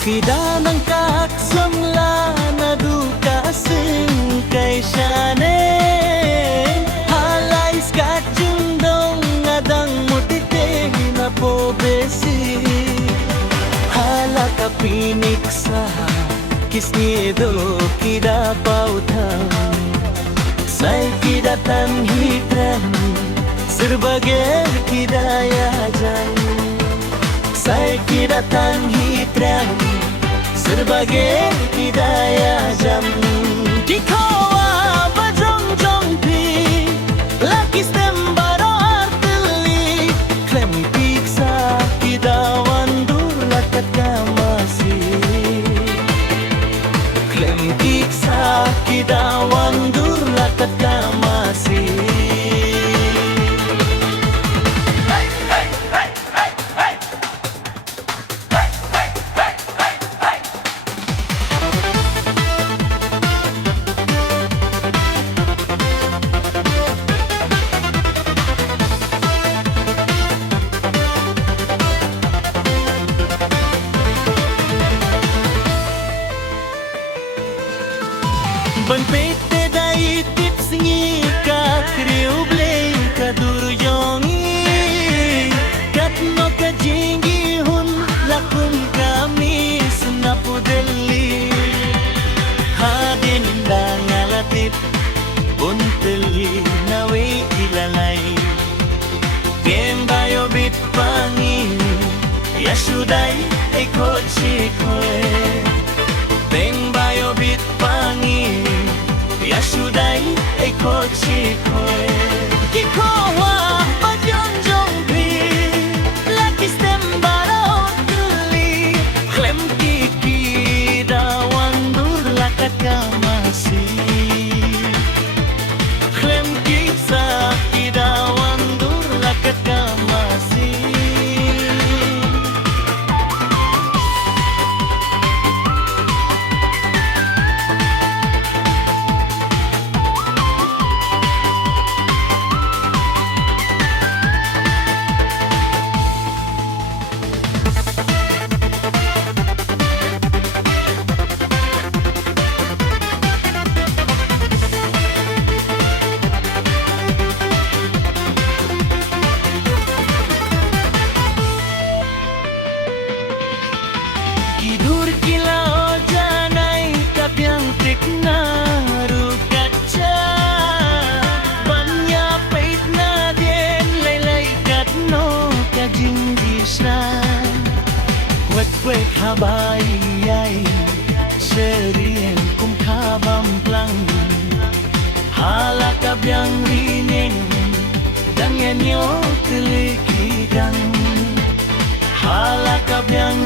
Fida ng kaksamla na duka sing kay Shaneng Halay skachung dong ngadang mutiteng na pobesi Hala kapinik sa kisniedo kida pautang Say kida tan hitran serbagai kidaya jang Say kida tan hitran serbagai hidayah jam di kawa bajong jongpi lagi stembaro arteli klem piksa kidawan dulakat kamasi klem piksa kidawan dulakat kamasi Ban pete dai tips ngi ka kriu blei ka durjongi kat no ka jingi hun lakun kami senapu deli hadin dangalatip unteli nawe ilalai kembayo bit pangi ya sudai ekot chikoe Pengbayo bit pangi Ya sudai ekot chikoe Kikowa bajon jongpi Laki stembaro tuli Klem kiki dawan durlakat kamasi Klem kisa kidawan durlakat kamasi Tidur kilau janai kapiang trik naru kaca Banya pait na den laylay kat no kajing disna Kwek-kwek habay ay serien kum kabam plang Hala kapiang rining dangen yo telikidan Hala kapiang